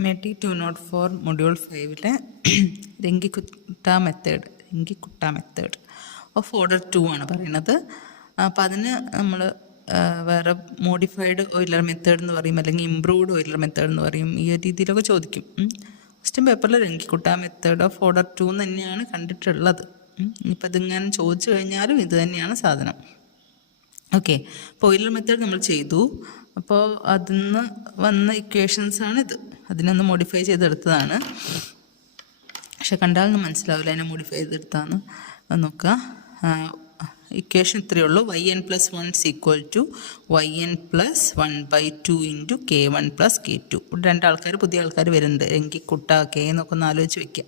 MAT 204 module 5-ലെ Runge Kutta method of order 2 ആണ് പറയുന്നത്. അപ്പോൾ അതിന് നമ്മൾ വേറെ മോഡിഫൈഡ് ഓയിലർ മെത്തേഡ് എന്ന് പറയും, അല്ലെങ്കിൽ ഇംപ്രൂവ്ഡ് ഓയിലർ മെത്തേഡ് എന്ന് പറയും. ഈ ഒരു രീതിയിലൊക്കെ ചോദിക്കും. ക്വസ്റ്റ്യൻ പേപ്പറിൽ രംഗിക്കുട്ട മെത്തേഡ് ഓഫ് ഓർഡർ 2 തന്നെയാണ് കണ്ടിട്ടുള്ളത്. ഇനിയിപ്പോൾ ഇതിങ്ങനെ ചോദിച്ചു കഴിഞ്ഞാലും ഇത് തന്നെയാണ് സാധനം. ഓക്കെ, അപ്പോൾ ഓയിലർ മെത്തേഡ് നമ്മൾ ചെയ്തു. അപ്പോൾ അതിൽ നിന്ന് വന്ന ഇക്വേഷൻസാണിത്. അതിനൊന്ന് മോഡിഫൈ ചെയ്തെടുത്തതാണ്. പക്ഷെ കണ്ടാലൊന്നും മനസ്സിലാവില്ല അതിനെ മോഡിഫൈ ചെയ്തെടുത്താന്ന്. നോക്കുക, ഇക്വേഷൻ ഇത്രയേ ഉള്ളൂ. yn+1 = yn+1/2 × k1 + k2. ഇവിടെ രണ്ടാൾക്കാർ, പുതിയ ആൾക്കാർ വരുന്നുണ്ട്. രംഗിക്കുട്ട കെ എന്നൊക്കെ ഒന്ന് ആലോചിച്ച് വയ്ക്കുക.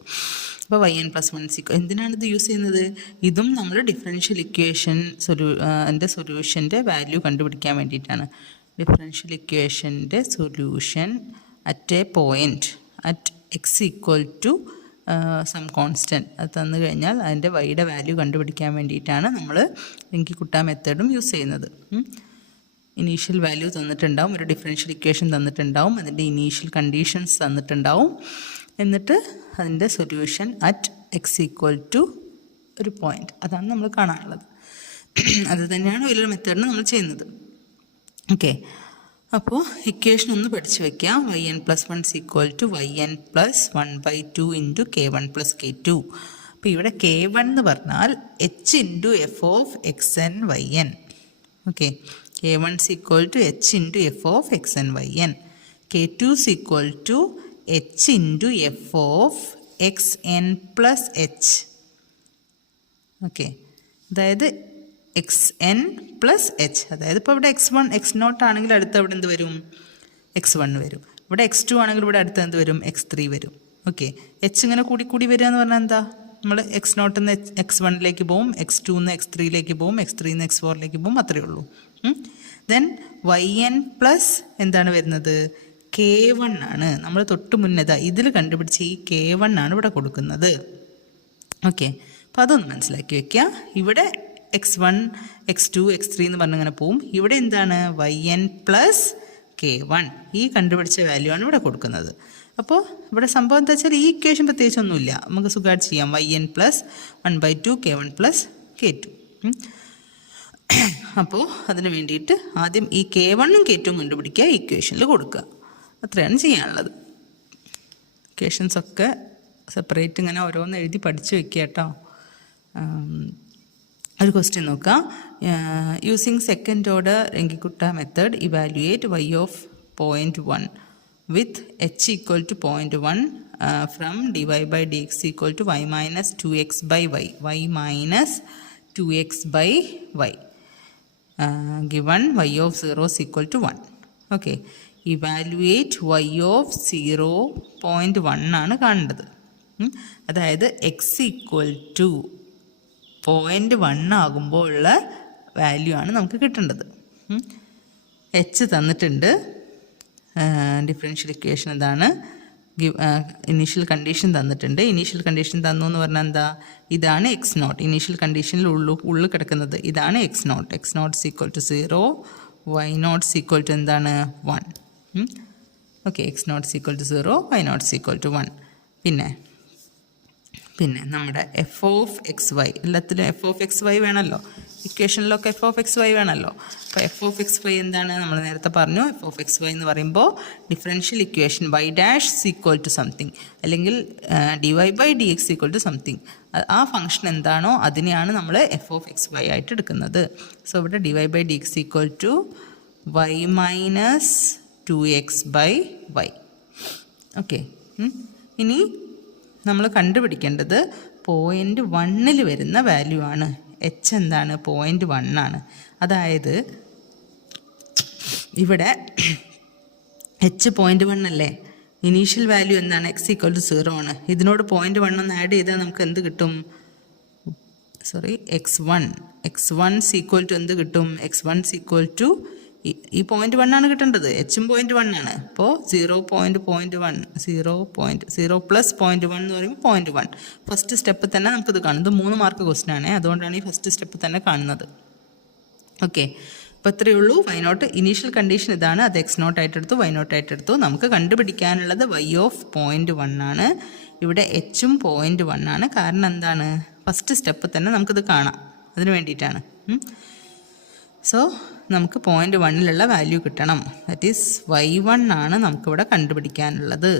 അപ്പോൾ yn+1 എന്തിനാണിത് യൂസ് ചെയ്യുന്നത്? ഇതും നമ്മൾ ഡിഫറൻഷ്യൽ ഇക്വേഷൻ സൊല്യൂഷൻ്റെ വാല്യൂ കണ്ടുപിടിക്കാൻ വേണ്ടിയിട്ടാണ്. ഡിഫറൻഷ്യൽ ഇക്വേഷൻ്റെ solution at a point at x = some constant അത് തന്നു കഴിഞ്ഞാൽ അതിൻ്റെ വൈയുടെ വാല്യൂ കണ്ടുപിടിക്കാൻ വേണ്ടിയിട്ടാണ് നമ്മൾ രംഗിക്കുട്ട മെത്തേഡും യൂസ് ചെയ്യുന്നത്. ഇനീഷ്യൽ വാല്യൂ തന്നിട്ടുണ്ടാവും, ഒരു ഡിഫറൻഷ്യൽ ഇക്വേഷൻ തന്നിട്ടുണ്ടാവും, അതിൻ്റെ ഇനീഷ്യൽ കണ്ടീഷൻസ് തന്നിട്ടുണ്ടാവും, എന്നിട്ട് അതിൻ്റെ സൊല്യൂഷൻ അറ്റ് x = ഒരു പോയിൻ്റ്, അതാണ് നമ്മൾ കാണാനുള്ളത്. അത് തന്നെയാണ് ഓയിലർ മെത്തേഡിന് നമ്മൾ ചെയ്യുന്നത്. ഓക്കെ, അപ്പോൾ ഇക്വേഷൻ ഒന്ന് പഠിച്ചു വയ്ക്കാം. yn+1 = yn+1/2 × k1 + k2. അപ്പോൾ ഇവിടെ k1 എന്ന് പറഞ്ഞാൽ h × f(x(n)(yn). Okay, k1 = h × f(x(n)(yn). k2 = h × f(xn + h). Okay, അതായത് xn + h. അതായത് ഇപ്പോൾ ഇവിടെ x1 x0 ആണെങ്കിൽ അടുത്ത് അവിടെ എന്ത് വരും? x1 വരും. ഇവിടെ x2 ആണെങ്കിൽ ഇവിടെ അടുത്ത് എന്ത് വരും? x3 വരും. ഓക്കെ, h ഇങ്ങനെ കൂടി വരിക എന്ന് പറഞ്ഞാൽ എന്താ? നമ്മൾ x0 നിന്ന് x1ലേക്ക് പോവും, x2 നിന്ന് x3ലേക്ക് പോവും, x3 നിന്ന് x4ലേക്ക് പോവും, അത്രയേ ഉള്ളൂ. ദെൻ yn+ എന്താണ് വരുന്നത്? k1 ആണ്. നമ്മൾ തൊട്ട് മുന്നേതാ ഇതിൽ കണ്ടുപിടിച്ച് ഈ k1 ആണ് ഇവിടെ കൊടുക്കുന്നത്. ഓക്കെ, അപ്പോൾ അതൊന്ന് മനസ്സിലാക്കി വയ്ക്കുക. ഇവിടെ x1 x2 x3 എന്ന് പറഞ്ഞിങ്ങനെ പോവും. ഇവിടെ എന്താണ്? yn+ k1, ഈ കണ്ടുപിടിച്ച വാല്യൂ ആണ് ഇവിടെ കൊടുക്കുന്നത്. അപ്പോൾ ഇവിടെ സംഭവം എന്താ വെച്ചാൽ ഈ ഇക്വേഷൻ പ്രത്യേകിച്ചൊന്നുമില്ല, നമുക്ക് സുഖമായിട്ട് ചെയ്യാം. yn+1/2 k1 + k2. അപ്പോൾ അതിന് വേണ്ടിയിട്ട് ആദ്യം ഈ k1ഉം k2ഉം കണ്ടുപിടിക്കുക, ഇക്വേഷനിൽ കൊടുക്കുക. അത്രയാണ് ചെയ്യാനുള്ളത്. ഇക്വേഷൻസൊക്കെ സെപ്പറേറ്റ് ഇങ്ങനെ ഓരോന്ന് എഴുതി പഠിച്ച് വയ്ക്കുക കേട്ടോ. ഒരു ക്വസ്റ്റ്യൻ നോക്കാം. Using second order Runge Kutta method evaluate y of 0.1 with h = 0.1 from dy/dx = y - 2x/y. y - 2x/y given y of 0 = 1. Okay, evaluate y of 0.1 ആണ് കാണേണ്ടത്. അതായത് x = 0.1 ആകുമ്പോൾ ഉള്ള വാല്യൂ ആണ് നമുക്ക് കിട്ടേണ്ടത്. h തന്നിട്ടുണ്ട്. ഡിഫറൻഷ്യൽ ഇക്വേഷൻ ഇതാണ്. ഇനീഷ്യൽ കണ്ടീഷൻ തന്നിട്ടുണ്ട്. ഇനീഷ്യൽ കണ്ടീഷൻ തന്നു എന്ന് പറഞ്ഞാൽ എന്താ? ഇതാണ് x0. ഇനീഷ്യൽ കണ്ടീഷനിൽ ഉള്ളിൽ കിടക്കുന്നത് ഇതാണ് x0. x0 = 0, y0 = എന്താണ്? 1. Okay, x0 = 0, y0 = 1. പിന്നെ നമ്മുടെ f(xy) എല്ലാത്തിലും f(xy) വേണമല്ലോ. ഇക്വേഷനിലൊക്കെ f(xy) വേണമല്ലോ. അപ്പോൾ f(xy) എന്താണ്? നമ്മൾ നേരത്തെ പറഞ്ഞു. f(xy) എന്ന് പറയുമ്പോൾ ഡിഫറൻഷ്യൽ ഇക്വേഷൻ y' = സംതിങ്, അല്ലെങ്കിൽ dy/dx = സംതിങ്. ആ ഫംഗ്ഷൻ എന്താണോ അതിനെയാണ് നമ്മൾ f(xy) ആയിട്ട് എടുക്കുന്നത്. സോ ഇവിടെ dy/dx = y - 2x/y. ഓക്കെ, ഇനി നമ്മൾ കണ്ടുപിടിക്കേണ്ടത് 0.1 വരുന്ന വാല്യൂ ആണ്. h എന്താണ്? 0.1 ആണ്. അതായത് ഇവിടെ h 0.1 അല്ലേ? ഇനീഷ്യൽ വാല്യൂ എന്താണ്? x = 0 ആണ്. ഇതിനോട് 0.1 ഒന്ന് ആഡ് ചെയ്താൽ നമുക്ക് എന്ത് കിട്ടും? x1 = എന്ത് കിട്ടും? x1 = ഈ 0.1 ആണ് കിട്ടേണ്ടത്. എച്ചും 0.1 ആണ്. അപ്പോൾ 0.1 + 0.1 എന്ന് പറയുമ്പോൾ 0.1. ഫസ്റ്റ് സ്റ്റെപ്പ് തന്നെ നമുക്കിത് കാണും. ഇത് 3 മാർക്ക് ക്വസ്റ്റ്യൻ ആണ്, അതുകൊണ്ടാണ് ഈ ഫസ്റ്റ് സ്റ്റെപ്പ് തന്നെ കാണുന്നത്. ഓക്കെ, അപ്പോൾ ഇത്രയേ ഉള്ളൂ. വൈ നോട്ട് ഇനീഷ്യൽ കണ്ടീഷൻ ഇതാണ്. അത് എക്സ് നോട്ട് ആയിട്ട് എടുത്തു, വൈ നോട്ട് ആയിട്ട് എടുത്തു. നമുക്ക് കണ്ടുപിടിക്കാനുള്ളത് വൈ ഓഫ് 0.1 ആണ്. ഇവിടെ എച്ചും 0.1 ആണ്. കാരണം എന്താണ്, ഫസ്റ്റ് സ്റ്റെപ്പ് തന്നെ നമുക്കിത് കാണാം, അതിന് വേണ്ടിയിട്ടാണ്. സോ നമുക്ക് 0.1 വാല്യൂ കിട്ടണം. ദാറ്റ് ഈസ് y1 ആണ് നമുക്കിവിടെ കണ്ടുപിടിക്കാനുള്ളത്.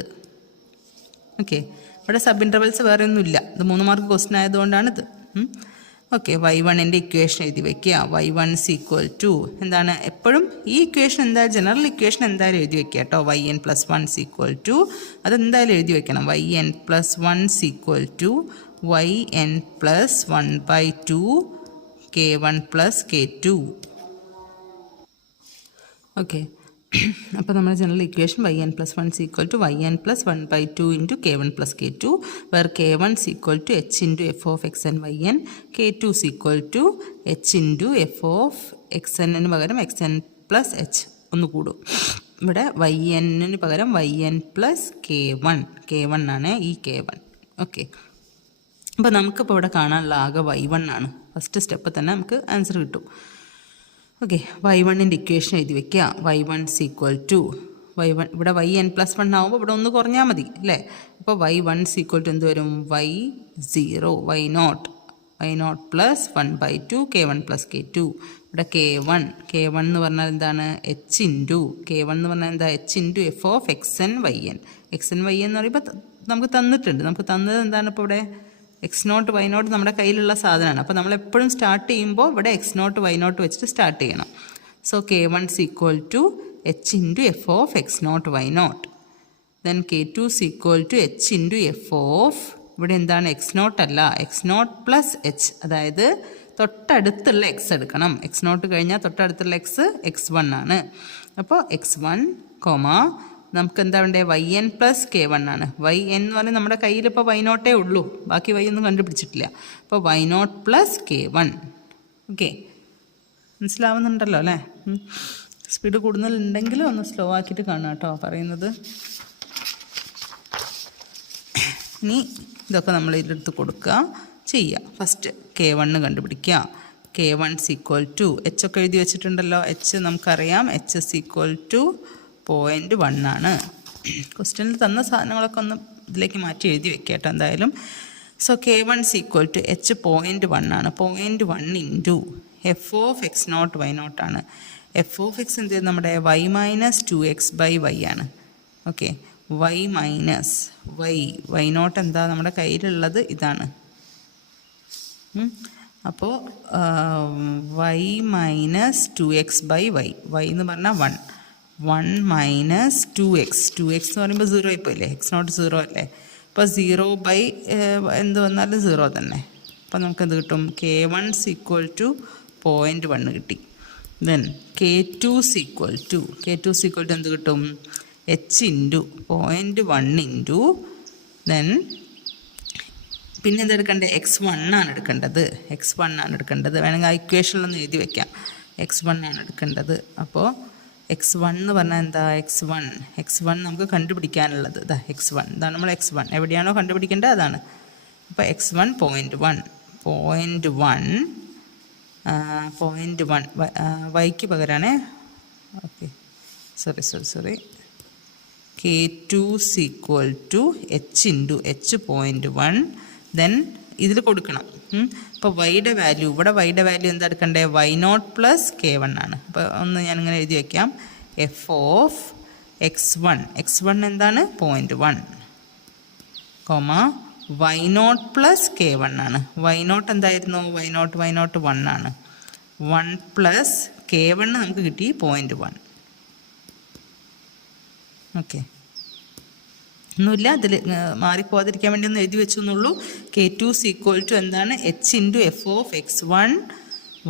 ഓക്കെ, ഇവിടെ സബ് ഇൻ്റർവെൽസ് വേറെ ഒന്നുമില്ല. ഇത് 3 മാർക്ക് ക്വസ്റ്റ്യൻ ആയതുകൊണ്ടാണിത്. ഓക്കെ, y1ൻ്റെ ഇക്വേഷൻ എഴുതി വയ്ക്കുക. y1 = എന്താണ്, എപ്പോഴും ഈ ഇക്വേഷൻ എന്തായാലും ജനറൽ ഇക്വേഷൻ എന്തായാലും എഴുതി വയ്ക്കുക കേട്ടോ. yn+1 = അതെന്തായാലും എഴുതി വയ്ക്കണം. yn+1 = yn+1/2 k1 + k2. Okay, അപ്പോൾ നമ്മുടെ general equation yn+1 = yn+1/2 × k1 + k2, where k1 = h × f of xn yn, k2 = h × f of xn പകരം xn + h ഒന്ന് കൂടും. ഇവിടെ yn പകരം yn + k1 ആണ് ഈ k1. ഓക്കെ, അപ്പോൾ നമുക്കിപ്പോൾ ഇവിടെ കാണാനുള്ള ആകെ y1 ആണ്. ഫസ്റ്റ് സ്റ്റെപ്പ് തന്നെ നമുക്ക് ആൻസർ കിട്ടും. ഓക്കെ, y1ൻ്റെ ഇക്വേഷൻ എഴുതി വയ്ക്കുക. y1 = y1, ഇവിടെ yn+1 ആകുമ്പോൾ ഇവിടെ ഒന്ന് കുറഞ്ഞാൽ മതി അല്ലേ. അപ്പോൾ y1 = എന്ത് വരും, y0 + 1/2 k1 + k2. ഇവിടെ k1 എന്ന് പറഞ്ഞാൽ എന്താണ്, h × k1 എന്ന് പറഞ്ഞാൽ എന്താ, h × f of xn yn. xn yn എന്ന് പറയുമ്പോൾ നമുക്ക് തന്നിട്ടുണ്ട്. നമുക്ക് തന്നത് എന്താണ്, ഇപ്പോൾ ഇവിടെ x0 y0 നമ്മുടെ കയ്യിലുള്ള സാധനമാണ്. അപ്പോൾ നമ്മൾ എപ്പോഴും സ്റ്റാർട്ട് ചെയ്യുമ്പോൾ ഇവിടെ x0 y0 വെച്ചിട്ട് സ്റ്റാർട്ട് ചെയ്യണം. So k1 = h × f of x0 y0. Then k2 = h × f of, ഇവിടെ എന്താണ്, x0 അല്ല, x0 + h, അതായത് തൊട്ടടുത്തുള്ള x എടുക്കണം. x0 കഴിഞ്ഞാൽ തൊട്ടടുത്തുള്ള x1 ആണ്. അപ്പോൾ x1, നമുക്ക് എന്താ വേണ്ടത്, yn + k1 ആണ്. yn എന്ന് പറഞ്ഞാൽ നമ്മുടെ കയ്യിൽ ഇപ്പോൾ y0 ഉള്ളൂ, ബാക്കി y ഒന്നും കണ്ടുപിടിച്ചിട്ടില്ല. അപ്പോൾ y0 + k1. ഓക്കെ, മനസ്സിലാവുന്നുണ്ടല്ലോ അല്ലേ. സ്പീഡ് കൂടുതലുണ്ടെങ്കിൽ ഒന്ന് സ്ലോ ആക്കിയിട്ട് കാണാം കേട്ടോ പറയുന്നത്. ഇനി ഇതൊക്കെ നമ്മൾ ഇതിലെടുത്ത് കൊടുക്കുക ചെയ്യുക. ഫസ്റ്റ് k1 കണ്ടുപിടിക്കുക. k1 = h ഒക്കെ എഴുതി വെച്ചിട്ടുണ്ടല്ലോ. h നമുക്കറിയാം, h = 0.1 ആണ്. ക്വസ്റ്റ്യനിൽ തന്ന സാധനങ്ങളൊക്കെ ഒന്ന് ഇതിലേക്ക് മാറ്റി എഴുതി വെക്കുക കേട്ടോ എന്തായാലും. സോ k1 = h 0.1 ആണ്. 0.1 × f of x0 y0 ആണ്. f of x എന്ത് ചെയ്യും, നമ്മുടെ y - 2x/y ആണ്. ഓക്കെ, y - y0 എന്താ നമ്മുടെ കയ്യിലുള്ളത് ഇതാണ്. അപ്പോൾ y - 2x/y, y എന്ന് പറഞ്ഞാൽ 1 - 2x എന്ന് പറയുമ്പോൾ 0 ആയിപ്പോയില്ലേ, x0 0 അല്ലേ. അപ്പോൾ 0 എന്ത് വന്നാലും 0 തന്നെ. അപ്പോൾ നമുക്കെന്ത് കിട്ടും, k1 = 0.1 കിട്ടി. ദെൻ k2 = എന്ത് കിട്ടും, h × 0.1 ദെൻ പിന്നെ എന്തെടുക്കേണ്ടത്, x1 ആണ് എടുക്കേണ്ടത്. വേണമെങ്കിൽ ആ ഇക്വേഷനിലൊന്ന് എഴുതി വയ്ക്കാം. x1 ആണ് എടുക്കേണ്ടത്. അപ്പോൾ x1 എന്ന് പറഞ്ഞാൽ എന്താ, x1 നമുക്ക് കണ്ടുപിടിക്കാനുള്ളത് ഇതാ x1. ഇതാണ് നമ്മൾ x1 എവിടെയാണോ കണ്ടുപിടിക്കേണ്ടത് അതാണ്. അപ്പോൾ x1 0.1 വൈക്ക് പകരമാണ്. Okay, sorry k2 = h × 0.1. Then ഇതിൽ കൊടുക്കണം. അപ്പോൾ വൈയുടെ വാല്യൂ, ഇവിടെ വൈയുടെ വാല്യൂ എന്താ എടുക്കേണ്ടത്, y0 + k1 ആണ്. അപ്പോൾ ഒന്ന് ഞാനിങ്ങനെ എഴുതി വയ്ക്കാം. f of x1 എന്താണ്, 0.1, y0 + k1 ആണ്. y0 എന്തായിരുന്നു, y0 1 ആണ്. 1 + k1 നമുക്ക് കിട്ടി 0.1. ഓക്കെ, ഒന്നുമില്ല, അതിൽ മാറിപ്പോകാതിരിക്കാൻ വേണ്ടി ഒന്ന് എഴുതി വെച്ചു എന്നുള്ളൂ. k2 = എന്താണ്, h × f of x1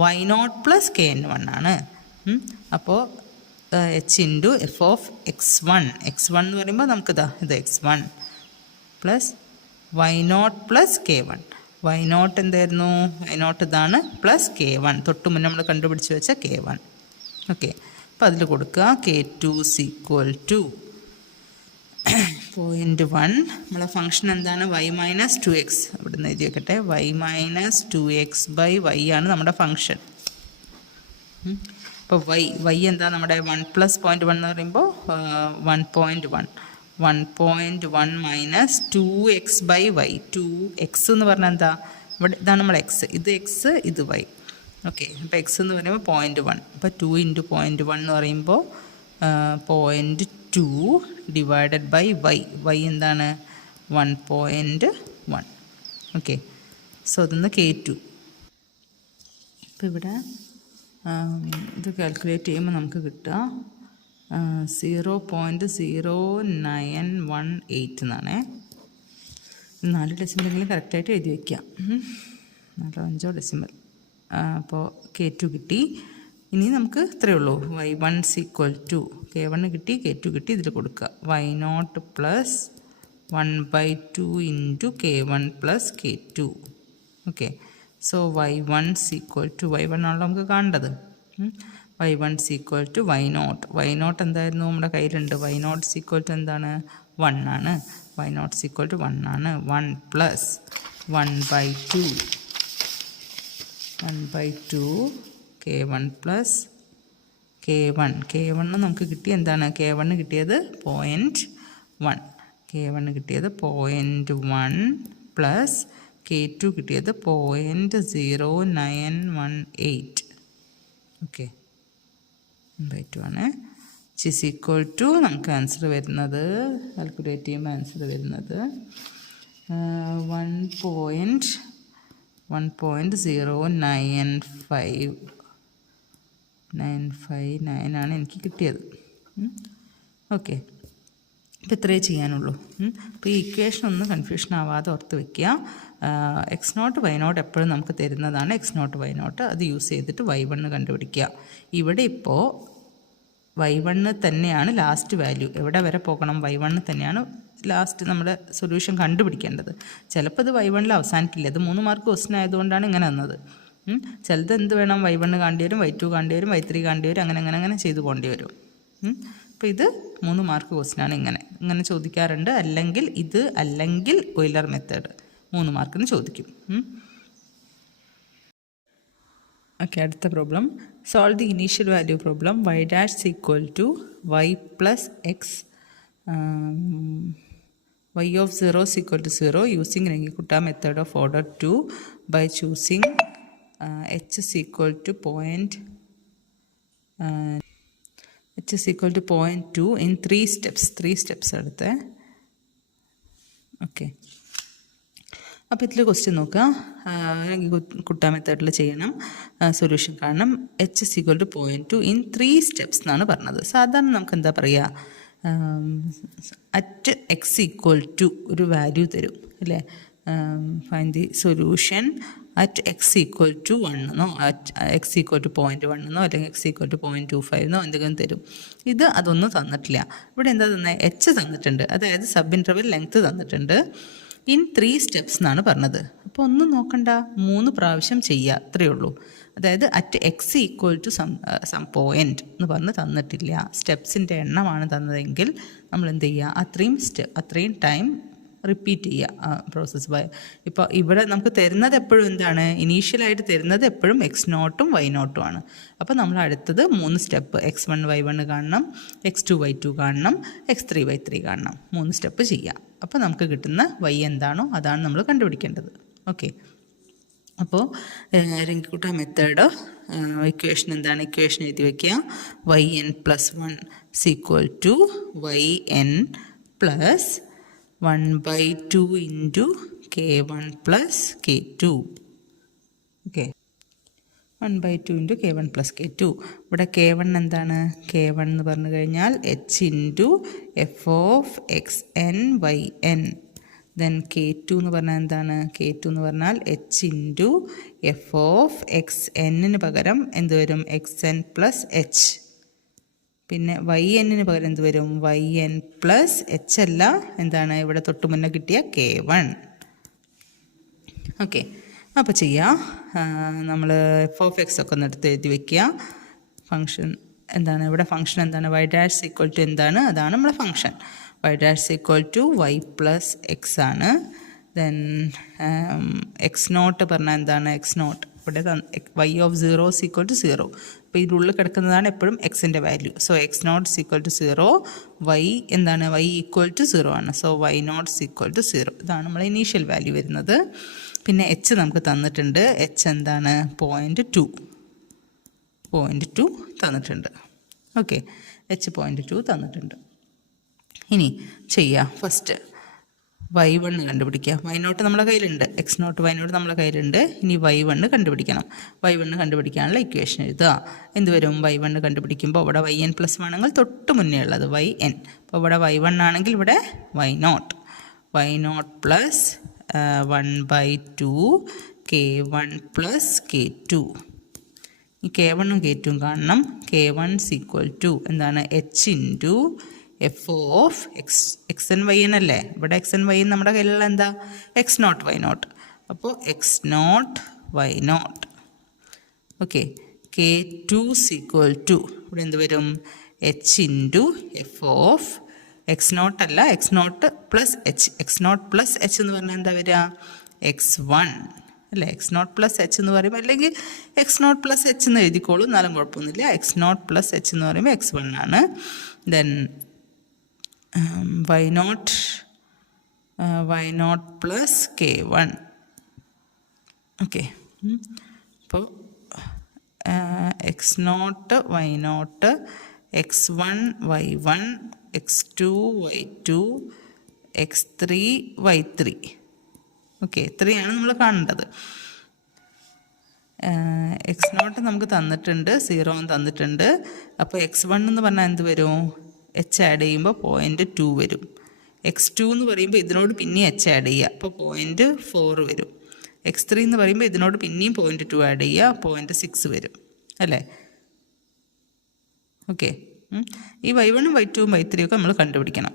y0 + kn1 ആണ്. അപ്പോൾ h × f of x1 എന്ന് പറയുമ്പോൾ നമുക്കിതാ ഇത് x1 + y0 + k1. y0 എന്തായിരുന്നു, y0 ഇതാണ് + k1, തൊട്ട് മുന്നേ നമ്മൾ കണ്ടുപിടിച്ച് വെച്ച k1. ഓക്കെ, അപ്പോൾ അതിൽ കൊടുക്കുക k2 = 0.1. നമ്മളെ ഫംഗ്ഷൻ എന്താണ്, y - 2x. ഇവിടെ നിന്ന് എഴുതി വെക്കട്ടെ, y - 2x/y ആണ് നമ്മുടെ ഫംഗ്ഷൻ. ഇപ്പോൾ വൈ എന്താ നമ്മുടെ 1 + 0.1 എന്ന് പറയുമ്പോൾ 1.1 1.1 മൈനസ് 2x/y 2x എന്ന് പറഞ്ഞാൽ എന്താ ഇവിടെ ഇതാണ് നമ്മൾ എക്സ്, ഇത് എക്സ് ഇത് വൈ. ഓക്കെ, അപ്പോൾ എക്സ് എന്ന് പറയുമ്പോൾ 0.1. അപ്പോൾ 2 × 0.1 എന്ന് പറയുമ്പോൾ 0.2 ഡിവൈഡഡ് ബൈ വൈ എന്താണ് 1.1. ഓക്കെ, സോ അതൊന്ന് K2. അപ്പോൾ ഇവിടെ ഇത് കാൽക്കുലേറ്റ് ചെയ്യുമ്പോൾ നമുക്ക് കിട്ടുക 0.0918 എന്നാണേ. 4 ഡെസിമലെങ്കിലും കറക്റ്റായിട്ട് എഴുതി വയ്ക്കാം. 4-5 ഡെസിമൽ. അപ്പോൾ K2 കിട്ടി. ഇനി നമുക്ക് ഇത്രയേ ഉള്ളൂ. y1 = K1 കിട്ടി, K2 കിട്ടി, ഇതിൽ കൊടുക്കുക. y0 + 1/2 × K1 + K2. Okay, so y1 ആണല്ലോ നമുക്ക് കാണേണ്ടത്. y1 = y0 എന്തായിരുന്നു നമ്മുടെ കയ്യിലുണ്ട്. y0 എന്താണ് 1 ആണ്. y0 = 1 ആണ്. 1 + 1/2 K1 + K1 നമുക്ക് കിട്ടി എന്താണ് K1 കിട്ടിയത് 0.1. K1 കിട്ടിയത് 0.1 പ്ലസ് K2 കിട്ടിയത് 0.0918. ഓക്കെ, 1/2 ആണ്. = നമുക്ക് ആൻസർ വരുന്നത് കാൽക്കുലേറ്റ് ചെയ്യുമ്പോൾ ആൻസർ വരുന്നത് 1.0959 ആണ് എനിക്ക് കിട്ടിയത്. ഓക്കെ, അപ്പോൾ ഇത്രയേ ചെയ്യാനുള്ളൂ. അപ്പോൾ ഈ ഇക്വേഷൻ ഒന്ന് കൺഫ്യൂഷൻ ആവാതെ ഓർത്ത് വയ്ക്കുക. x0 y0 എപ്പോഴും നമുക്ക് തരുന്നതാണ്. x0 y0 അത് യൂസ് ചെയ്തിട്ട് y1 കണ്ടുപിടിക്കുക. ഇവിടെ ഇപ്പോൾ y1 തന്നെയാണ് ലാസ്റ്റ് വാല്യൂ. എവിടെ വരെ പോകണം? y1 തന്നെയാണ് ലാസ്റ്റ് നമ്മുടെ സൊല്യൂഷൻ കണ്ടുപിടിക്കേണ്ടത്. ചിലപ്പോൾ ഇത് y1 അവസാനിക്കില്ല. ഇത് 3 മാർക്ക് ക്വസ്റ്റ്യൻ ആയതുകൊണ്ടാണ് ഇങ്ങനെ വന്നത്. ചിലത് എന്ത് വേണം, y1 കാണേണ്ടി വരും, y2 കാണേണ്ടി വരും, y3 കാണേണ്ടി വരും, അങ്ങനെ ചെയ്തു പോകേണ്ടി വരും. അപ്പോൾ ഇത് 3 മാർക്ക് ക്വസ്റ്റ്യനാണ്. ഇങ്ങനെ ചോദിക്കാറുണ്ട്. അല്ലെങ്കിൽ ഓയിലർ മെത്തേഡ് 3 മാർക്കിന് ചോദിക്കും. ഓക്കെ, അടുത്ത problem. Solve the initial value problem. y' = y + x, y of 0 = 0 using Rengi-Kutta method of order 2 by choosing h = 0.2 in 3 steps എടുത്തേ. ഓക്കെ, അപ്പോൾ ഇതിൽ ക്വസ്റ്റ്യൻ നോക്കുക. Rengi-Kutta മെത്തേഡിൽ ചെയ്യണം, സൊല്യൂഷൻ കാണണം. h = 0.2 in 3 steps എന്നാണ് പറഞ്ഞത്. സാധാരണ നമുക്ക് എന്താ പറയുക, at x = ഒരു വാല്യൂ തരും അല്ലേ. Find the solution at x = 1 എന്നോ at x = 0.1 എന്നോ അല്ലെങ്കിൽ x = 0.25 എന്നോ എന്തെങ്കിലും തരും. അതൊന്നും തന്നിട്ടില്ല. ഇവിടെ എന്താ തന്നെ h തന്നിട്ടുണ്ട്, അതായത് സബ് ഇൻ്റർവെൽ ലെങ്ത് തന്നിട്ടുണ്ട്. ഇൻ 3 steps എന്നാണ് പറഞ്ഞത്. അപ്പോൾ ഒന്നും നോക്കണ്ട, 3 പ്രാവശ്യം ചെയ്യുക, അത്രയേ ഉള്ളൂ. അതായത് അറ്റ് x = സം പോയിൻ്റ് എന്ന് പറഞ്ഞ് തന്നിട്ടില്ല. സ്റ്റെപ്സിൻ്റെ എണ്ണമാണ് തന്നതെങ്കിൽ നമ്മൾ എന്ത് ചെയ്യുക, അത്രയും ടൈം റിപ്പീറ്റ് ചെയ്യുക പ്രോസസ്സ്. ഇപ്പോൾ ഇവിടെ നമുക്ക് തരുന്നത് എപ്പോഴും എന്താണ്, ഇനീഷ്യലായിട്ട് തരുന്നത് എപ്പോഴും x0 y0 ആണ്. അപ്പോൾ നമ്മൾ അടുത്തത് 3 സ്റ്റെപ്പ്, x1 y1 കാണണം, x2 y2 കാണണം, x3 y3 കാണണം. 3 സ്റ്റെപ്പ് ചെയ്യുക. അപ്പോൾ നമുക്ക് കിട്ടുന്ന y എന്താണോ അതാണ് നമ്മൾ കണ്ടുപിടിക്കേണ്ടത്. ഓക്കെ, അപ്പോൾ Rengi-Kutta മെത്തേഡ് ഇക്വേഷൻ എന്താണ്? ഇക്വേഷൻ എഴുതി വയ്ക്കുക. yn + 1 = yn + 1/2 × K1 + K2. Okay, 1/2 × K1 + K2. ഇവിടെ K1 എന്താണ്? K1 എന്ന് പറഞ്ഞു കഴിഞ്ഞാൽ h × f of xn yn. Then K2 എന്ന് പറഞ്ഞാൽ എന്താണ്? K2 എന്ന് പറഞ്ഞാൽ h × f of xn പകരം എന്ത് വരും? xn + h. പിന്നെ yn പകരം എന്ത് വരും? yn + h അല്ല, എന്താണ് ഇവിടെ തൊട്ട് മുന്നേ കിട്ടിയ K1. ഓക്കെ, അപ്പോൾ ചെയ്യാം. നമ്മൾ f of x ഒക്കെ ഒന്ന് എടുത്ത് എഴുതി വയ്ക്കുക. ഫംഗ്ഷൻ എന്താണ് ഇവിടെ? ഫംഗ്ഷൻ എന്താണ്? y' = എന്താണ്? അതാണ് നമ്മുടെ ഫംഗ്ഷൻ. y' = y + x ആണ്. ദെൻ x0 പറഞ്ഞാൽ എന്താണ്? x0 ഇവിടെ y of 0 = 0. അപ്പോൾ ഇതിൻ്റെ ഉള്ളിൽ കിടക്കുന്നതാണ് എപ്പോഴും എക്സിൻ്റെ value. So x naught is equal to 0, y എന്താണ്, വൈ ഈക്വൽ ടു 0 ആണ്. So y naught is equal to 0. ഇതാണ് നമ്മളെ ഇനീഷ്യൽ വാല്യൂ വരുന്നത്. പിന്നെ എച്ച് നമുക്ക് തന്നിട്ടുണ്ട്. എച്ച് എന്താണ്, 0.2 തന്നിട്ടുണ്ട്. ഓക്കെ, എച്ച് 0.2 തന്നിട്ടുണ്ട്. ഇനി ചെയ്യാം. ഫസ്റ്റ് y1 കണ്ടുപിടിക്കുക. y0 നമ്മുടെ കയ്യിലുണ്ട്, x0 y0 നമ്മുടെ കയ്യിലുണ്ട്. ഇനി y1 കണ്ടുപിടിക്കണം. y1 കണ്ടുപിടിക്കാനുള്ള ഇക്വേഷൻ എഴുതുക. എന്ത് വരും, y1 കണ്ടുപിടിക്കുമ്പോൾ ഇവിടെ yn പ്ലസ് ആണെങ്കിൽ തൊട്ട് മുന്നേ ഉള്ളത് yn. അപ്പോൾ ഇവിടെ y1 ആണെങ്കിൽ ഇവിടെ y0 plus 1/2 k1 plus k2. ഈ k1ഉം k2ഉം കാണണം. k1 = എന്താണ്, h into F of x n y n അല്ലേ. ഇവിടെ എക്സ് എൻ വൈ എൻ നമ്മുടെ കയ്യിലുള്ള എന്താ, x0 y0. അപ്പോൾ x0 y0. ഓക്കെ, k2 = ഇവിടെ എന്ത് വരും, h into F of x0 അല്ല, x0 plus H. x0 plus H എന്ന് പറഞ്ഞാൽ എന്താ വരിക, x1 അല്ലേ. x0 പ്ലസ് എച്ച് എന്ന് പറയുമ്പോൾ, അല്ലെങ്കിൽ x0 പ്ലസ് എച്ച് എന്ന് എഴുതിക്കോളൂ, എന്നാലും കുഴപ്പമൊന്നുമില്ല. x0 പ്ലസ് എച്ച് എന്ന് പറയുമ്പോൾ x1 ആണ്. Then y0 plus k1. Okay, അപ്പോൾ x0 y0 x1 y1 x2 y2 x3 y3. Okay, ഇത്രയാണ് നമ്മൾ കാണേണ്ടത്. x0 നമുക്ക് തന്നിട്ടുണ്ട്, 0 തന്നിട്ടുണ്ട്. അപ്പോൾ x1 എന്ന് പറഞ്ഞാൽ എന്ത് വരും, h ആഡ് ചെയ്യുമ്പോൾ 0.2 വരും. x2 എന്ന് പറയുമ്പോൾ ഇതിനോട് പിന്നെയും h ആഡ് ചെയ്യുക, അപ്പോൾ 0.4 വരും. x3 എന്ന് പറയുമ്പോൾ ഇതിനോട് പിന്നെയും 0.2 ആഡ് ചെയ്യുക, 0.6 വരും അല്ലേ. ഓക്കെ, ഈ y1 y2 y3 ഒക്കെ നമ്മൾ കണ്ടുപിടിക്കണം.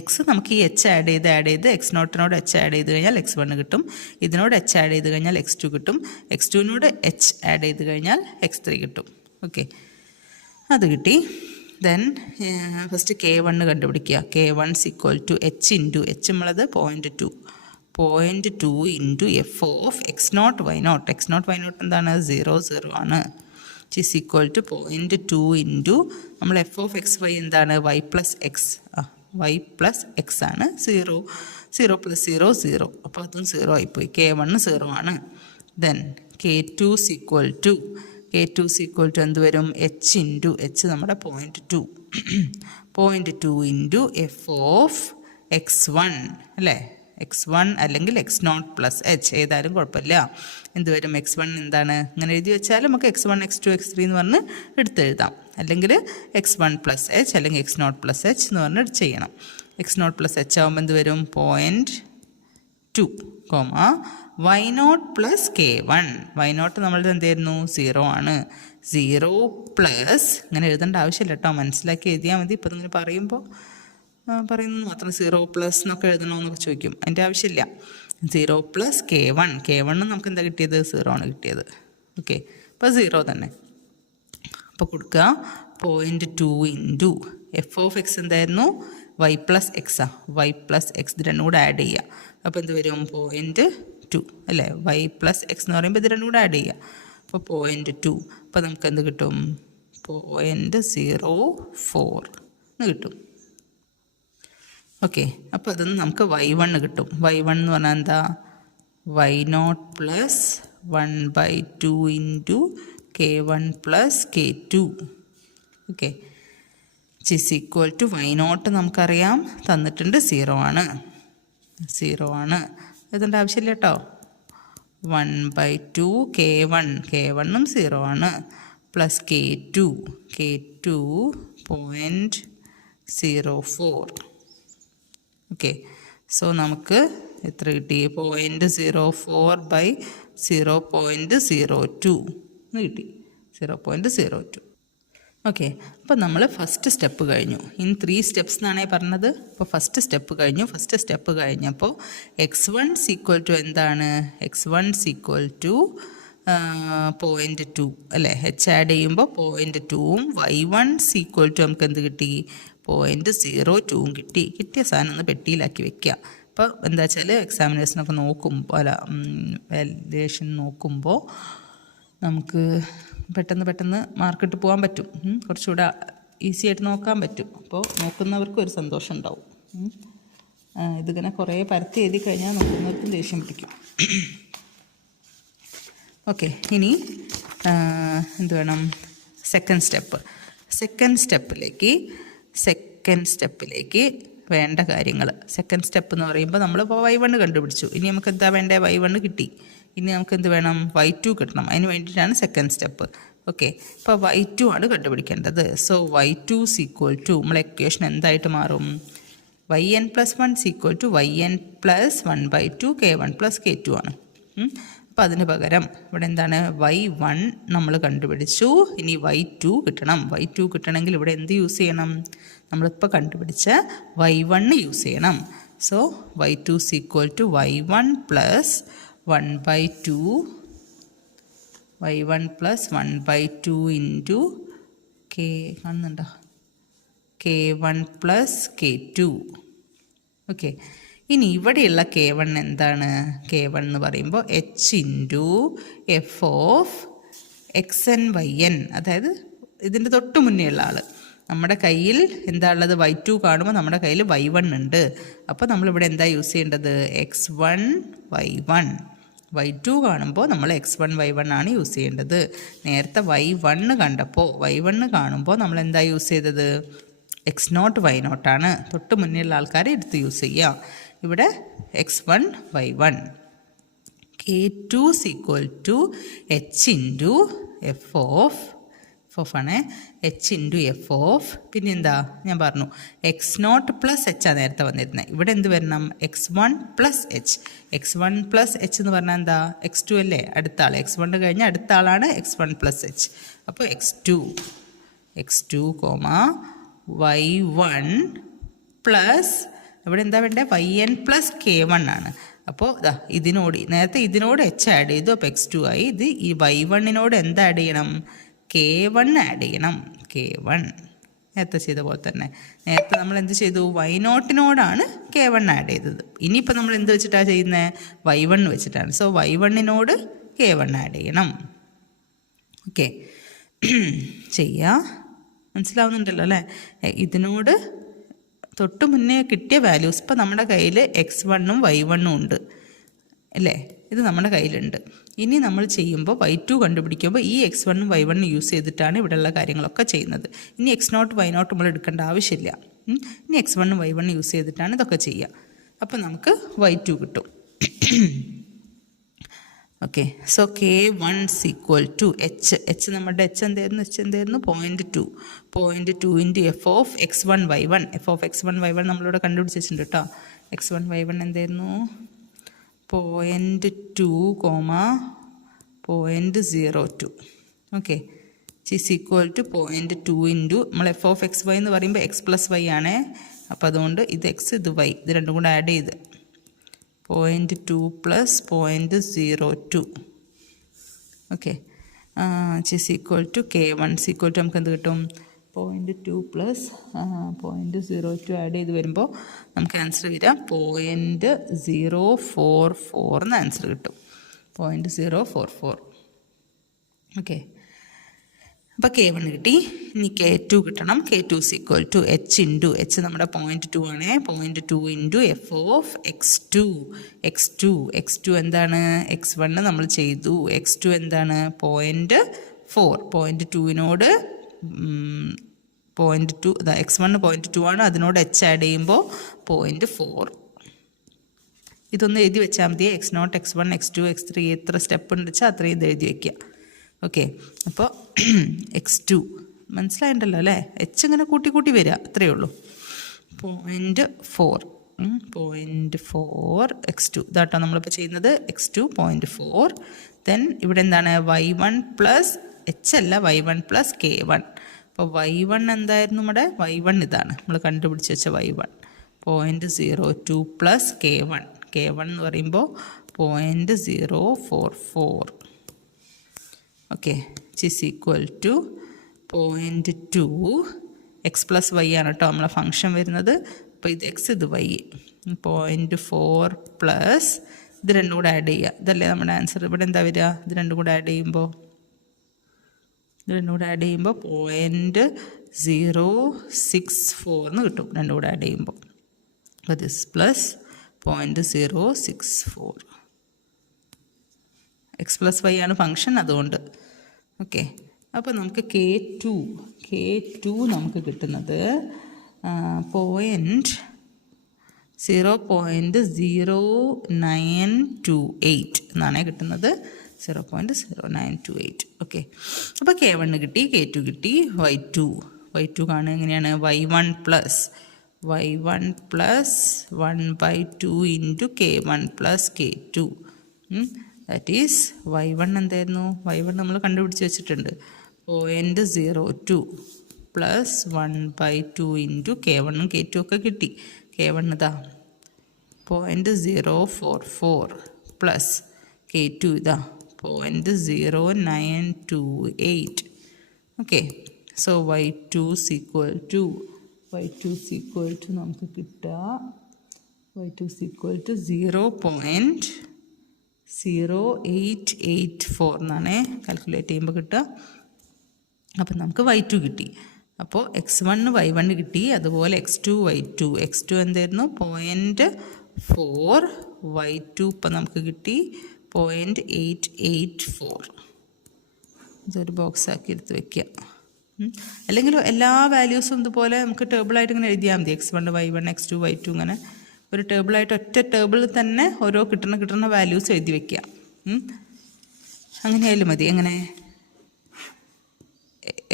എക്സ് നമുക്ക് ഈ h ആഡ് ചെയ്ത് x0നോട് h ആഡ് ചെയ്ത് കഴിഞ്ഞാൽ x1 കിട്ടും. ഇതിനോട് h ആഡ് ചെയ്ത് കഴിഞ്ഞാൽ x2 കിട്ടും. x2നോട് h ആഡ് ചെയ്ത് കഴിഞ്ഞാൽ x3 കിട്ടും. ഓക്കെ, അത് കിട്ടി. ദെൻ ഫസ്റ്റ് k1 കണ്ടുപിടിക്കുക. k1 = h ഇൻറ്റു h നമ്മളത് 0.2 into F of x0 y0. x0 y0 എന്താണ്, 0 ആണ്. is equal to 0.2 ഇൻറ്റു നമ്മൾ എഫ് ഓഫ് എക്സ് വൈ എന്താണ്, y പ്ലസ് എക്സ് ആണ്. 0 പ്ലസ് 0 അപ്പോൾ അതും 0 ആയിപ്പോയി. k1 0 ആണ്. ദെൻ k2 = എന്ത് വരും, h ഇൻറ്റു h നമ്മുടെ 0.2 ഇൻറ്റു എഫ് ഓഫ് x1 അല്ലേ. x1 അല്ലെങ്കിൽ x0 പ്ലസ് h ഏതായാലും കുഴപ്പമില്ല. എന്ത് വരും, x1 എന്താണ്, ഇങ്ങനെ എഴുതി വെച്ചാൽ നമുക്ക് x1 x2 x3 എന്ന് പറഞ്ഞ് എടുത്തെഴുതാം. അല്ലെങ്കിൽ x1 പ്ലസ് h അല്ലെങ്കിൽ x0 പ്ലസ് h എന്ന് പറഞ്ഞ് ചെയ്യണം. x0 പ്ലസ് h ആകുമ്പോൾ എന്ത് വരും, 0.2 y0 പ്ലസ് k1. y0 നമ്മളുടെ എന്തായിരുന്നു, 0 ആണ്. 0 പ്ലസ്, ഇങ്ങനെ എഴുതേണ്ട ആവശ്യമില്ല കേട്ടോ, മനസ്സിലാക്കി എഴുതിയാൽ മതി. ഇപ്പം ഇങ്ങനെ പറയുന്നത് മാത്രം 0 പ്ലസ് എന്നൊക്കെ എഴുതണമെന്നൊക്കെ ചോദിക്കും, അതിൻ്റെ ആവശ്യമില്ല. 0 പ്ലസ് k1 നമുക്ക് എന്താ കിട്ടിയത്, 0 ആണ് കിട്ടിയത്. ഓക്കെ, അപ്പോൾ 0 തന്നെ. അപ്പോൾ കൊടുക്കുക 0.2 ഇൻറ്റു എഫ് ഓഫ് എക്സ് എന്തായിരുന്നു, y പ്ലസ് എക്സാ. y പ്ലസ് എക്സ് ഇത് രണ്ടും കൂടെ ആഡ് ചെയ്യുക. അപ്പോൾ എന്ത് വരും, 0.2 അല്ലേ. y പ്ലസ് എക്സ് എന്ന് പറയുമ്പോൾ ഇത് രണ്ടും കൂടെ ആഡ് ചെയ്യുക. അപ്പോൾ 0.2. അപ്പോൾ നമുക്ക് എന്ത് കിട്ടും, 0.04 എന്ന് കിട്ടും. ഓക്കെ, അപ്പോൾ അതൊന്ന് നമുക്ക് y1 കിട്ടും. y1 എന്ന് പറഞ്ഞാൽ എന്താ, y0 plus 1/2 into k1 plus k2. Okay, is equal to y0 നമുക്കറിയാം തന്നിട്ടുണ്ട്, 0 ആണ്. എഴുതേണ്ട ആവശ്യമില്ല കേട്ടോ. 1/2 k1ഉം 0 ആണ്. Plus k2 0.04. ഓക്കെ, സോ നമുക്ക് എത്ര കിട്ടി, 0.04/0.02 എന്ന് കിട്ടി. 0.02. ഓക്കെ, അപ്പോൾ നമ്മൾ ഫസ്റ്റ് സ്റ്റെപ്പ് കഴിഞ്ഞു. ഇൻ 3 steps എന്നാണേ പറഞ്ഞത്. അപ്പോൾ ഫസ്റ്റ് സ്റ്റെപ്പ് കഴിഞ്ഞപ്പോൾ x1 = എന്താണ്, x1 = 0.2 അല്ലേ. h ആഡ് ചെയ്യുമ്പോൾ 0.2ഉം y1 = നമുക്ക് എന്ത് കിട്ടി, 0.02 കിട്ടിയ സാധനം ഒന്ന് പെട്ടിയിലാക്കി വെക്കുക. അപ്പോൾ എന്താ വെച്ചാൽ എക്സാമിനേഷനൊക്കെ നോക്കുമ്പോൾ വാല്യുവേഷൻ നോക്കുമ്പോൾ നമുക്ക് പെട്ടെന്ന് മാർക്കിട്ട് പോകാൻ പറ്റും. കുറച്ചുകൂടെ ഈസി ആയിട്ട് നോക്കാൻ പറ്റും. അപ്പോൾ നോക്കുന്നവർക്കും ഒരു സന്തോഷം ഉണ്ടാവും. ഇതിങ്ങനെ കുറേ പരത്തി എഴുതി കഴിഞ്ഞാൽ നോക്കുന്നവർക്കും ദേഷ്യം പിടിക്കും. ഓക്കെ, ഇനി എന്ത് വേണം? സെക്കൻഡ് സ്റ്റെപ്പിലേക്ക് വേണ്ട കാര്യങ്ങൾ. സെക്കൻഡ് സ്റ്റെപ്പ് എന്ന് പറയുമ്പോൾ നമ്മളിപ്പോൾ y1 കണ്ടുപിടിച്ചു. ഇനി നമുക്ക് എന്താ വേണ്ടത്? y1 കിട്ടി. ഇനി നമുക്ക് എന്ത് വേണം? y2 കിട്ടണം. അതിന് വേണ്ടിയിട്ടാണ് സെക്കൻഡ് സ്റ്റെപ്പ്. ഓക്കെ, ഇപ്പോൾ y2 ആണ് കണ്ടുപിടിക്കേണ്ടത്. സോ y2 = നമ്മളെ ഇക്വേഷൻ എന്തായിട്ട് മാറും? yn+1 = yn + 1/2 k1 + k2 ആണ്. അപ്പോൾ അതിന് പകരം ഇവിടെ എന്താണ്? y1 നമ്മൾ കണ്ടുപിടിച്ചു. ഇനി y2 കിട്ടണം. y2 കിട്ടണമെങ്കിൽ ഇവിടെ എന്ത് യൂസ് ചെയ്യണം? നമ്മളിപ്പോൾ കണ്ടുപിടിച്ച y1 യൂസ് ചെയ്യണം. സോ y2 = y1 + 1/2 ഇൻറ്റു കാണുന്നുണ്ടോ? k1 + k2. ഓക്കെ, ഇനി ഇവിടെയുള്ള k1 എന്താണ്? k1 എന്ന് പറയുമ്പോൾ h into f of xn yn, അതായത് ഇതിൻ്റെ തൊട്ട് മുന്നേ ഉള്ള ആൾ. നമ്മുടെ കയ്യിൽ എന്താ ഉള്ളത്? y2 കാണുമ്പോൾ നമ്മുടെ കയ്യിൽ y1 ഉണ്ട്. അപ്പോൾ നമ്മളിവിടെ എന്താ യൂസ് ചെയ്യേണ്ടത്? x1 y1. y2 കാണുമ്പോൾ നമ്മൾ x1 y1 ആണ് യൂസ് ചെയ്യേണ്ടത്. നേരത്തെ y1 കാണുമ്പോൾ നമ്മൾ എന്താ യൂസ് ചെയ്തത്? x0 y0 ആണ്. തൊട്ട് മുന്നിലുള്ള ആൾക്കാരെ എടുത്ത് യൂസ് ചെയ്യാം. ഇവിടെ x1 y1. k2 = h into f of ആണ്. h ഇൻറ്റു f ഓഫ് പിന്നെന്താ? ഞാൻ പറഞ്ഞു x0 + h ആണ് നേരത്തെ വന്നിരുന്നത്. ഇവിടെ എന്ത് വരണം? x1 + h. x1 + h എന്ന് പറഞ്ഞാൽ എന്താ? x2 അല്ലേ അടുത്ത ആൾ? x1 കഴിഞ്ഞാൽ അടുത്ത ആളാണ് x1 + h. അപ്പോൾ x2, y1 പ്ലസ് ഇവിടെ എന്താ വേണ്ടത്? yn + k1 ആണ്. അപ്പോൾ നേരത്തെ ഇതിനോട് h ആഡ് ചെയ്തു. അപ്പോൾ x2 ആയി. ഇത് ഈ y1നോട് എന്താ ആഡ് ചെയ്യണം? k1 ആഡ് ചെയ്യണം. k1 നേരത്തെ ചെയ്ത പോലെ തന്നെ. നേരത്തെ നമ്മൾ എന്ത് ചെയ്തു? y0നോടാണ് k1 ആഡ് ചെയ്തത്. ഇനിയിപ്പോൾ നമ്മൾ എന്ത് വെച്ചിട്ടാണ് ചെയ്യുന്നത്? y1 വെച്ചിട്ടാണ്. സോ y1നോട് k1 ആഡ് ചെയ്യണം. ഓക്കെ, ചെയ്യാം. മനസ്സിലാവുന്നുണ്ടല്ലോ അല്ലേ? ഇതിനോട് തൊട്ട് മുന്നേ കിട്ടിയ വാല്യൂസ് ഇപ്പോൾ നമ്മുടെ കയ്യിൽ x1ഉം y1ഉം ഉണ്ട് അല്ലേ? ഇത് നമ്മുടെ കയ്യിലുണ്ട്. ഇനി നമ്മൾ ചെയ്യുമ്പോൾ y2 കണ്ടുപിടിക്കുമ്പോൾ ഈ x1ഉം y1ഉം യൂസ് ചെയ്തിട്ടാണ് ഇവിടെയുള്ള കാര്യങ്ങളൊക്കെ ചെയ്യുന്നത്. ഇനി x0 y0 നമ്മൾ എടുക്കേണ്ട ആവശ്യമില്ല. ഇനി x1ഉം y1ഉം യൂസ് ചെയ്തിട്ടാണ് ഇതൊക്കെ ചെയ്യുക. അപ്പോൾ നമുക്ക് y2 കിട്ടും. ഓക്കെ, സോ k1 = h നമ്മുടെ h എന്തായിരുന്നു? 0.2 into f of x1 y1. f of x1 y1 നമ്മളിവിടെ കണ്ടുപിടിച്ചിട്ടുണ്ട് കേട്ടോ. x1 y1 എന്തായിരുന്നു? 0.2, 0.02. ഓക്കെ, = 0.2 ഇൻറ്റു നമ്മൾ f ഓഫ് x y എന്ന് പറയുമ്പോൾ x + y ആണ്. അപ്പോൾ അതുകൊണ്ട് ഇത് x ഇത് y, ഇത് രണ്ടും കൂടെ ആഡ് ചെയ്ത് 0.2 + 0.02. ഓക്കെ, k1 = നമുക്ക് എന്ത് കിട്ടും? 0.2 + 0.02 ആഡ് ചെയ്ത് വരുമ്പോൾ നമുക്ക് ആൻസർ വരിക 0.044 എന്ന് ആൻസർ കിട്ടും. 0.044. ഓക്കെ, അപ്പോൾ k1 കിട്ടി. ഇനി k2 കിട്ടണം. k2 = h ഇൻറ്റു h നമ്മുടെ 0.2 ആണ്. 0.2 ഇൻറ്റു f ഓഫ് x2 എന്താണ്? x1 നമ്മൾ ചെയ്തു. x2 എന്താണ്? 0.4. 0.2നോട് 0.2 x1 0.2 ആണ്. അതിനോട് h ആഡ് ചെയ്യുമ്പോൾ 0.4. ഇതൊന്ന് എഴുതി വെച്ചാൽ മതി. x0, x1, x2, x3 എത്ര സ്റ്റെപ്പ് ഉണ്ട് വെച്ചാൽ അത്രയും ഇത് എഴുതി വയ്ക്കുക. ഓക്കെ, അപ്പോൾ x2 മനസ്സിലായിട്ടുണ്ടല്ലോ അല്ലേ? h ഇങ്ങനെ കൂട്ടി വരിക, അത്രയേ ഉള്ളൂ. 0.4 x2 ഇതാട്ടോ നമ്മളിപ്പോൾ ചെയ്യുന്നത്. x2 0.4. ദെൻ ഇവിടെ എന്താണ്? y1 + h അല്ല, y1 + k1. അപ്പോൾ y1 എന്തായിരുന്നു നമ്മുടെ? y1 ഇതാണ് നമ്മൾ കണ്ടുപിടിച്ച് വെച്ച y1. 0.02 + k1. k1 എന്ന് പറയുമ്പോൾ 0.044. ഓക്കെ, = 0.2 x + y ആണ് കേട്ടോ നമ്മളെ ഫംഗ്ഷൻ വരുന്നത്. അപ്പോൾ ഇത് x ഇത് y. 0.4 പ്ലസ് ഇത് രണ്ടും കൂടെ ആഡ് ചെയ്യുക. ഇതല്ലേ നമ്മുടെ ആൻസർ? ഇവിടെ എന്താ വരിക? ഇത് രണ്ടും കൂടെ ആഡ് ചെയ്യുമ്പോൾ ഇത് രണ്ടും കൂടെ ആഡ് ചെയ്യുമ്പോൾ 0.064 എന്ന് കിട്ടും. രണ്ടും കൂടെ ആഡ് ചെയ്യുമ്പോൾ അപ്പോൾ this plus 0.064. X plus y ആണ് ഫങ്ഷൻ, അതുകൊണ്ട്. ഓക്കെ, അപ്പോൾ നമുക്ക് K2 നമുക്ക് കിട്ടുന്നത് 0.0928 എന്നാണ് കിട്ടുന്നത്. 0.0928. ഓക്കെ, അപ്പോൾ K1 കിട്ടി, K2 കിട്ടി. Y2 കാണുക എങ്ങനെയാണ്? y1 plus 1/2 into K1 plus K2. That is y1 എന്തായിരുന്നു? y1 നമ്മൾ കണ്ടുപിടിച്ച് വെച്ചിട്ടുണ്ട്. 0.02 പ്ലസ് 1/2 ഇൻറ്റു K1 K2 ഒക്കെ കിട്ടി. K1 ഇതാ 0.044 പ്ലസ് K2 ഇതാ 0.0928. ഓക്കെ, സോ y2 നമുക്ക് കിട്ടുക 0.0884 എന്നാണ് കാൽക്കുലേറ്റ് ചെയ്യുമ്പോൾ കിട്ടുക. അപ്പം നമുക്ക് y2 കിട്ടി. അപ്പോൾ x1 y1 കിട്ടി, അതുപോലെ x2 y2. x2 എന്തായിരുന്നു? 0.4. y2 ഇപ്പം നമുക്ക് കിട്ടി 0.884. ഇതൊരു ബോക്സ് ആക്കി എടുത്ത് വയ്ക്കുക. അല്ലെങ്കിൽ എല്ലാ വാല്യൂസും ഇതുപോലെ നമുക്ക് ടേബിളായിട്ട് ഇങ്ങനെ എഴുതിയാൽ മതി. x1 y1 x2 y2 ഇങ്ങനെ ഒരു ടേബിളായിട്ട് ഒറ്റ ടേബിളിൽ തന്നെ ഓരോ കിട്ടുന്ന വാല്യൂസ് എഴുതി വയ്ക്കുക. അങ്ങനെയായാലും മതി. എങ്ങനെ?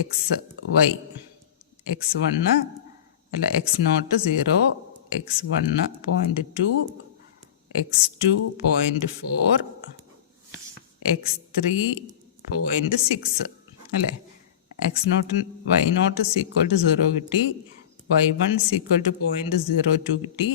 xy x1 അല്ല x0 0, x1 0.2, x2 0.4, x3 0.6 അല്ലേ? x0 y0 0 കിട്ടി, y1 0.02 കിട്ടി,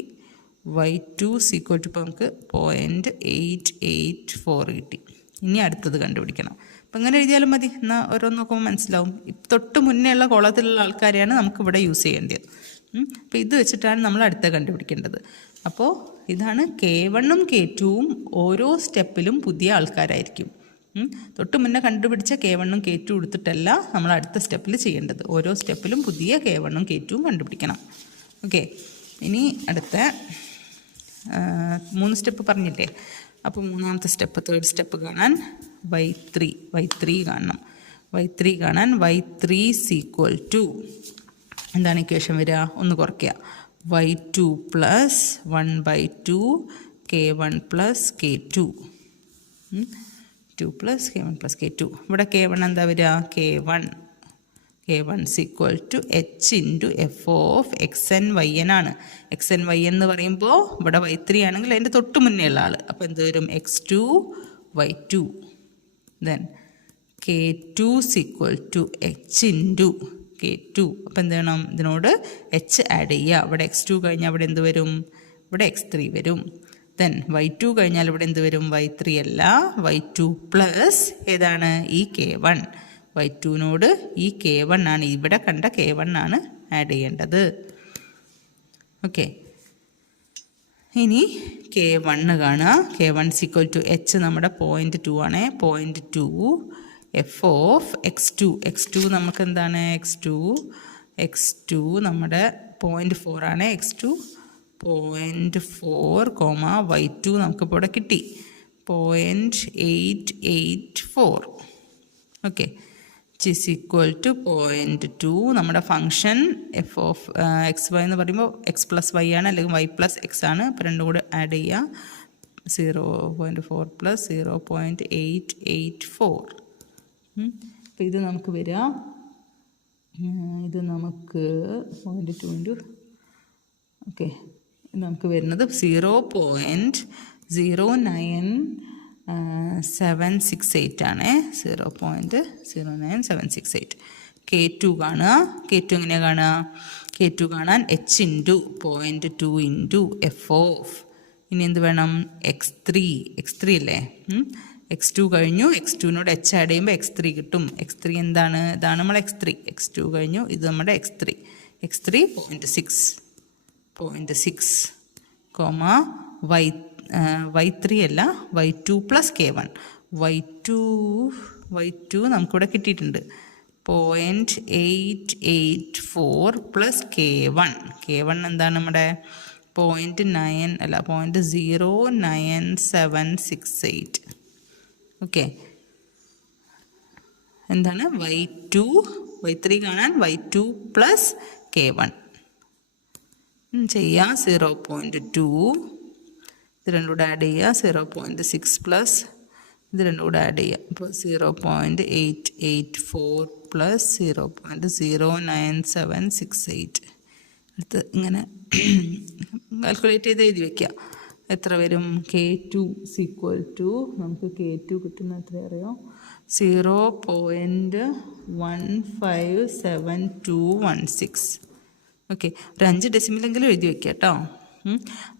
y2 ഇപ്പോൾ നമുക്ക് 0.884 കിട്ടി. ഇനി അടുത്തത് കണ്ടുപിടിക്കണം. അപ്പം ഇങ്ങനെ എഴുതിയാലും മതി. എന്നാൽ ഓരോന്ന് നോക്കുമ്പോൾ മനസ്സിലാവും. തൊട്ട് മുന്നേ ഉള്ള കോളത്തിലുള്ള ആൾക്കാരെയാണ് നമുക്കിവിടെ യൂസ് ചെയ്യേണ്ടത്. അപ്പോൾ ഇത് വെച്ചിട്ടാണ് നമ്മൾ അടുത്ത കണ്ടുപിടിക്കേണ്ടത്. അപ്പോൾ ഇതാണ് K1ഉം K2ഉം ഓരോ സ്റ്റെപ്പിലും പുതിയ ആൾക്കാരായിരിക്കും. തൊട്ട് മുന്നേ കണ്ടുപിടിച്ച K1ഉം K2 എടുത്തിട്ടല്ല നമ്മൾ അടുത്ത സ്റ്റെപ്പിൽ ചെയ്യേണ്ടത്. ഓരോ സ്റ്റെപ്പിലും പുതിയ K1ഉം K2ഉം കണ്ടുപിടിക്കണം. ഓക്കെ, ഇനി അടുത്ത 3 സ്റ്റെപ്പ് പറഞ്ഞില്ലേ? അപ്പോൾ മൂന്നാമത്തെ സ്റ്റെപ്പ്, തേർഡ് സ്റ്റെപ്പ് കാണാൻ y3 കാണണം. y3 കാണാൻ y3 = എന്താണ് ഇക്വേഷൻ വരിക? ഒന്ന് കുറയ്ക്കുക. y2 plus 1/2 K1 plus K2. 2 plus K1 plus K2. ഇവിടെ K1 എന്താ വരിക? K1 = h into F of xn yn ആണ്. xn yn എന്ന് പറയുമ്പോൾ ഇവിടെ y3 ആണെങ്കിൽ അതിൻ്റെ തൊട്ട് മുന്നേ ഉള്ള ആൾ. അപ്പോൾ എന്ത് വരും? x2 y2. Then K2 = h into K2. അപ്പോൾ എന്ത് വേണം? ഇതിനോട് h ആഡ് ചെയ്യുക. ഇവിടെ x2 കഴിഞ്ഞാൽ ഇവിടെ എന്ത് വരും? ഇവിടെ x3 വരും. ദെൻ y2 കഴിഞ്ഞാൽ ഇവിടെ എന്ത് വരും? y3 അല്ല, y2 പ്ലസ് ഏതാണ്? ഈ K1. y2നോട് ഈ K1 ആണ്, ഇവിടെ കണ്ട K1 ആണ് ആഡ് ചെയ്യേണ്ടത്. ഓക്കെ, ഇനി K1 കാണുക. K1 = h നമ്മുടെ 0.2 ആണ്. 0.2 എഫ് ഓഫ് x2 നമുക്ക് എന്താണ്? x2 നമ്മുടെ 0.4 ആണ്. x2 0.4, y2 നമുക്കിപ്പോൾ ഇവിടെ കിട്ടി 0.884. ഓക്കെ, =0.2 നമ്മുടെ ഫങ്ഷൻ എഫ് ഓഫ് xy എന്ന് പറയുമ്പോൾ x പ്ലസ് y ആണ്, അല്ലെങ്കിൽ y പ്ലസ് x ആണ്. അപ്പോൾ രണ്ടും കൂടെ ആഡ് ചെയ്യുക. 0.4 പ്ലസ് 0.884. അപ്പോൾ ഇത് നമുക്ക് വരിക, ഇത് നമുക്ക് 0.2 ഓക്കെ, ഇത് നമുക്ക് വരുന്നത് 0.09768 ആണ്. 0.09768. K2 കാണുക. K2 എങ്ങനെയാണ് കാണുക? K2 കാണാൻ h into 0.2 into F of, ഇനി എന്ത് വേണം? x3 അല്ലേ? x2 കഴിഞ്ഞു. x2നോട് h ആഡ് ചെയ്യുമ്പോൾ x3 കിട്ടും. x3 എന്താണ്? ഇതാണ് നമ്മൾ x3 കഴിഞ്ഞു. ഇത് നമ്മുടെ x3 0.6 y3 അല്ല, y2 പ്ലസ് K1. y2 നമുക്കിവിടെ കിട്ടിയിട്ടുണ്ട്. 0.884 പ്ലസ് K1 എന്താണ് നമ്മുടെ 0.09768. ഓക്കെ, എന്താണ് y3 കാണാൻ y2 പ്ലസ് K1 ചെയ്യാം. 0.2 ഇത് രണ്ടും കൂടെ ആഡ് ചെയ്യുക. 0.6 പ്ലസ് ഇത് രണ്ടും കൂടെ ആഡ് ചെയ്യുക. അപ്പോൾ 0.884 പ്ലസ് 0.09768. അടുത്ത് ഇങ്ങനെ കാൽക്കുലേറ്റ് ചെയ്ത് എഴുതി വയ്ക്കുക. എത്ര വരും? K2 നമുക്ക് K2 കിട്ടുന്ന എത്ര അറിയോ? 0.157216. ഓക്കെ, ഒരു 5 ഡെസിമലെങ്കിലും എഴുതി വയ്ക്കുക കേട്ടോ.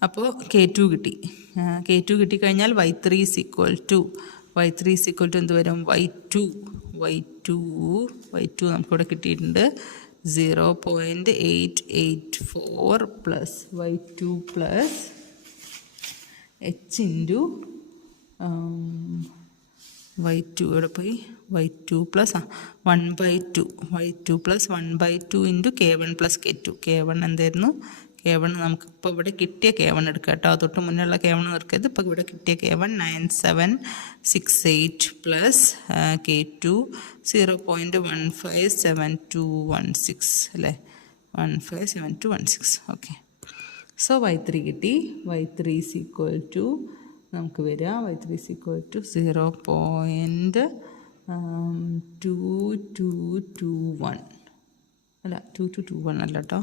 അപ്പോൾ K2 കിട്ടി. K2 കിട്ടിക്കഴിഞ്ഞാൽ y3 എന്ത് വരും? y2 നമുക്കിവിടെ കിട്ടിയിട്ടുണ്ട്. 0.884 plus y2 plus h into y2 ഇവിടെ പോയി y2 plus 1/2 y2 plus 1/2 into K1 plus K1 എന്തായിരുന്നു? K1 നമുക്കിപ്പോൾ ഇവിടെ കിട്ടിയ K1 എടുക്കുക കേട്ടോ. തൊട്ട് മുന്നുള്ള K1 എടുക്കരുത്. ഇപ്പോൾ ഇവിടെ കിട്ടിയ K1 9768 പ്ലസ് K2 0.157216 അല്ലേ? 157216. ഓക്കെ, സോ y3 കിട്ടി. y3 നമുക്ക് വരിക y3 0.2221 അല്ല 2221 അല്ല കേട്ടോ,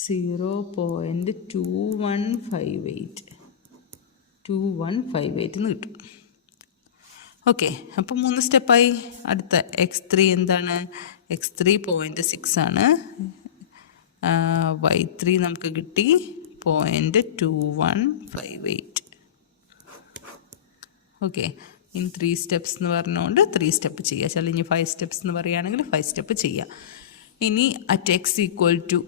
0.2158 എന്ന് കിട്ടും. ഓക്കെ, അപ്പോൾ 3 സ്റ്റെപ്പായി. അടുത്ത x3 എന്താണ്? x3 0.6 ആണ്. y3 നമുക്ക് കിട്ടി 0.2158. ഓക്കെ, ഇൻ 3 സ്റ്റെപ്സ് എന്ന് പറഞ്ഞുകൊണ്ട് 3 സ്റ്റെപ്പ് ചെയ്യുക. ചില ഇനി 5 സ്റ്റെപ്സ് എന്ന് പറയുകയാണെങ്കിൽ 5 സ്റ്റെപ്പ് ചെയ്യുക. ഇനി at x equal to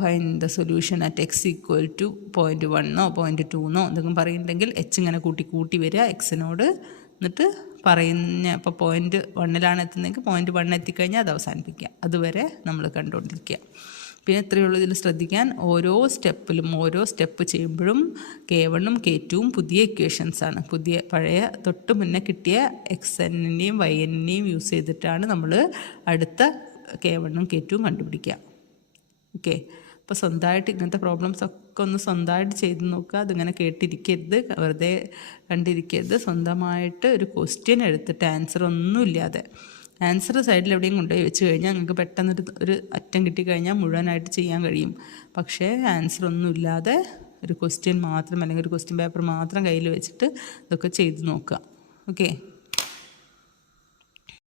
find the solution at x equal to 0.1 0.2 എന്തെങ്കിലും പറയുന്നുണ്ടെങ്കിൽ h ഇങ്ങനെ കൂട്ടി വരിക എക്സിനോട്. എന്നിട്ട് പറയുന്ന ഇപ്പോൾ 0.1 എത്തുന്നെങ്കിൽ 0.1 എത്തിക്കഴിഞ്ഞാൽ അത് അവസാനിപ്പിക്കുക. അതുവരെ നമ്മൾ കണ്ടുകൊണ്ടിരിക്കുക. പിന്നെ എത്രയേ ഉള്ളൂ ഇതിൽ ശ്രദ്ധിക്കാൻ? ഓരോ സ്റ്റെപ്പ് ചെയ്യുമ്പോഴും K1ഉം K2ഉം പുതിയ ഇക്വേഷൻസാണ്. പഴയ തൊട്ട് മുന്നേ കിട്ടിയ XNനെയും YNനെയും യൂസ് ചെയ്തിട്ടാണ് നമ്മൾ അടുത്ത K1ഉം K2ഉം കണ്ടുപിടിക്കുക. ഓക്കെ, അപ്പോൾ സ്വന്തമായിട്ട് ഇങ്ങനത്തെ പ്രോബ്ലംസ് ഒക്കെ ഒന്ന് സ്വന്തമായിട്ട് ചെയ്ത് നോക്കുക. അതിങ്ങനെ കേട്ടിരിക്കരുത്, വെറുതെ കണ്ടിരിക്കരുത്. സ്വന്തമായിട്ട് ഒരു ക്വസ്റ്റ്യൻ എടുത്തിട്ട് ആൻസർ ഒന്നുമില്ലാതെ, ആൻസർ സൈഡിൽ എവിടെയും കൊണ്ടുപോയി വെച്ച് കഴിഞ്ഞാൽ നിങ്ങൾക്ക് പെട്ടെന്ന് ഒരു അറ്റം കിട്ടിക്കഴിഞ്ഞാൽ മുഴുവനായിട്ട് ചെയ്യാൻ കഴിയും. പക്ഷേ ആൻസർ ഒന്നുമില്ലാതെ ഒരു ക്വസ്റ്റ്യൻ മാത്രം അല്ലെങ്കിൽ ഒരു ക്വസ്റ്റ്യൻ പേപ്പർ മാത്രം കയ്യിൽ വെച്ചിട്ട് ഇതൊക്കെ ചെയ്ത് നോക്കുക. ഓക്കെ.